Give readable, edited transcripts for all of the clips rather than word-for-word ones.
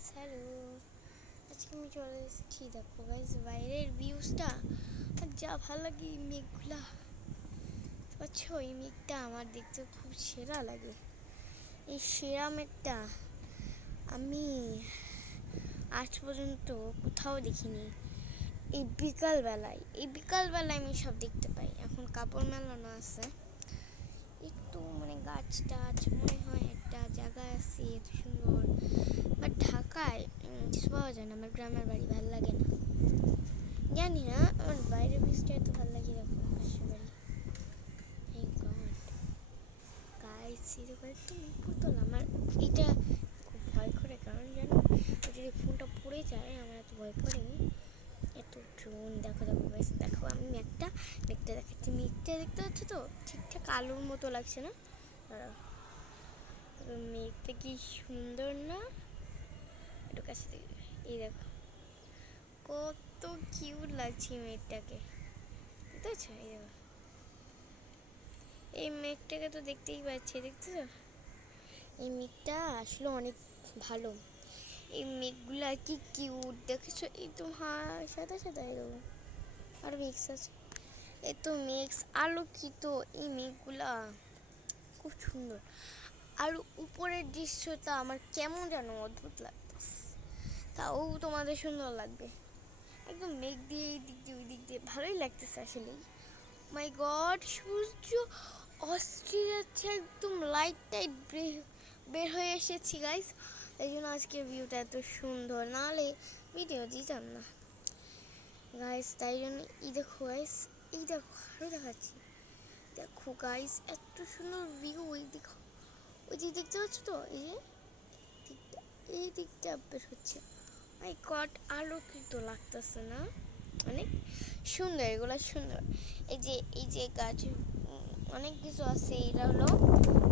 Guys, hello. আজকে আমি চলে এসেছি, দেখো গাইস বাইরের ভিউজটা আর যা ভালো লাগে। এই মেঘগুলা পাচ্ছো, এই মেঘটা আমার দেখতে খুব সেরা লাগে। এই সেরা মেঘটা আমি আজ পর্যন্ত কোথাও দেখিনি। এই বিকালবেলায় আমি সব দেখতে পাই। এখন কাপড় মেলানো আছে, একটু মানে গাছ টাছ মনে হয় একটা জায়গা আছে এত সুন্দর, বাট ঢাকায় কিছু পাওয়া যায় না। আমার গ্রামের বাড়ি ভালো লাগে না, জানি না, আমার বাইরের বৃষ্টি এত ভালো লাগে। দেখো পাশের বাড়ি, এই গড গাইস, এরকম একটু পুতুল। আমার এটা খুব ভয় করে, কারণ জানো যদি ফোনটা পড়ে যায় আমার এত ভয় করে। এত ড্রোন দেখো দেখো গাইস, দেখো আমি মেঘটা দেখাচ্ছি। মেঘটা দেখতে পাচ্ছ তো, ঠিকঠাক আলুর মতো লাগছে না? মেঘটা কি সুন্দর না? একটু কাছে থেকে এই দেখো কত কিউট লাগছে মেঘটাকে, দেখতে পাচ্ছ? এই দেখো এই মেঘটাকে তো দেখতেই পাচ্ছি, দেখছো? এই মেঘটা আসলে অনেক ভালো। এই মেঘগুলা কি কিউট দেখেছো? এই তো সাদা সাদা, এরকম আর মেঘ আছে, এই তো মেঘ আলোকিত। এই মেঘগুলা খুব সুন্দর, আর উপরের দৃশ্যটা আমার কেমন যেন অদ্ভুত লাগতো, তাও তোমাদের সুন্দর লাগবে। একদম মেঘ দিয়ে এই দিক দিয়ে ওই দিক দিয়ে ভালোই লাগতেছে আসলে। মাই গড, সূর্য অস্থির যাচ্ছে, একদম লাইট টাইট বের হয়ে এসেছি গাইস। এই জন্য আজকের ভিউটা এত সুন্দর, নাহলে ভিডিও দিতাম না গাইস। তাই জন্য এই দেখো গাইস, এই দেখো আরো দেখাচ্ছি। দেখো গাইস এত সুন্দর ভিউ, এই দেখো ওই যে দেখতে পাচ্ছ তো, এই দিকটা বের হচ্ছে। মাই গড, আলোকিত লাগতেছে না? অনেক সুন্দর, এগুলো সুন্দর। এই যে গাছ অনেক কিছু আছে। এটা হলো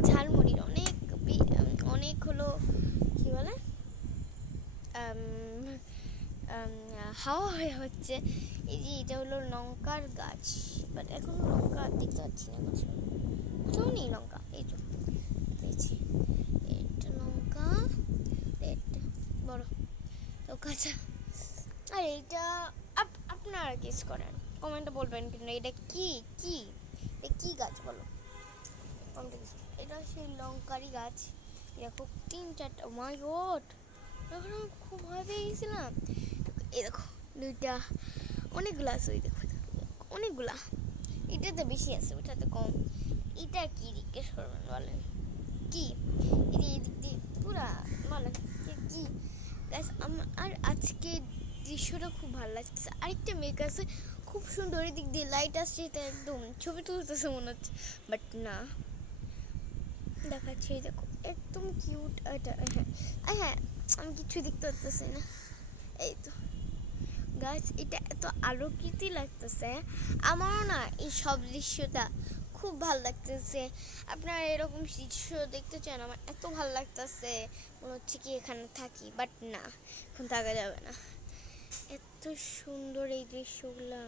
ঝালমুড়ির অনেক হলো কি বলে হাওয়া হয়ে হচ্ছে। এই যে এটা হলো লঙ্কার গাছ, বাট এখন লঙ্কা দেখতে পাচ্ছি না, কোথাও নেই লঙ্কা। এই তো পেয়েছি, এটা লঙ্কা, এটা বড় তো কাঁচা। আর এইটা আপনারা গেস করেন, কমেন্টে বলবেন কিন্তু এটা কি কি এটা কি গাছ বলো। এটা সেই লঙ্কারি গাছ। দেখো 3-4টা, মাই গড, এখন আমি খুব ভয় পেয়ে গেছিলাম। এই দেখো দুইটা, অনেকগুলা আছে, ওই দেখো অনেকগুলা। এটাতে বেশি আছে, ওটাতে কম। এটা কি জিজ্ঞেস করবেন, বলেন কি? এদিক দিয়ে পুরা বলেন কি গাইস। আর আজকে দৃশ্যটা খুব ভালো লাগছে। আরেকটা মেঘ আছে খুব সুন্দর, এদিক দিয়ে লাইট আসছে, এটা একদম ছবি তুলতেছে মনে হচ্ছে, বাট না, দেখাচ্ছি দেখো একদম কিউট। এটা হ্যাঁ, আমি কিছু দেখতে পাচ্ছি না। এই তো গাছ, এটা এত আলোকিত লাগতেছে। আমারও না এই সব দৃশ্যটা খুব ভালো লাগতেছে। আপনারা এরকম দৃশ্য দেখতে চান? আমার এত ভালো লাগতেছে, মনে হচ্ছে কি এখানে থাকি, বাট না, এখন থাকা যাবে না। এত সুন্দর এই দৃশ্যগুলা,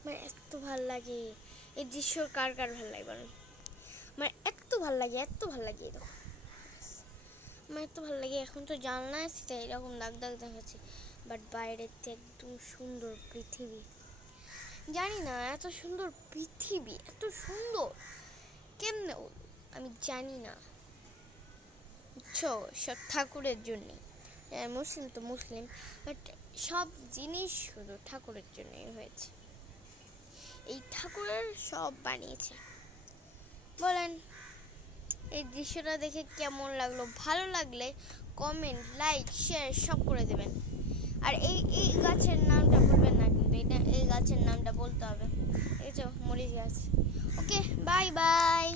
আমার এত ভাল লাগে। এই দৃশ্য কার কার ভাল লাগে বলেন? আমার এত ভাল লাগে, এত ভাল লাগে। দেখো আমার এত ভাল লাগে। এখন তো জানলা আছে তাই এরকম দাগ দাগ দেখাচ্ছে, বাট বাইরের থেকে একদম সুন্দর পৃথিবী। জানি না এত সুন্দর পৃথিবী, এত সুন্দর কেমনে আমি জানি না, বুঝছো? সব ঠাকুরের জন্য। মুসলিম তো মুসলিম, বাট সব জিনিস শুধু ঠাকুরের জন্যই হয়েছে। এই ঠাকুরের সব বানিয়েছে। বলেন এই দৃশ্যটা দেখে কেমন লাগলো? ভালো লাগলে কমেন্ট, লাইক, শেয়ার সব করে দেবেন। আর এই গাছের নামটা বলবেন না কিন্তু, এই গাছের নামটা বলতে হবে। এই তো মরিচ গাছ। ওকে, বাই বাই।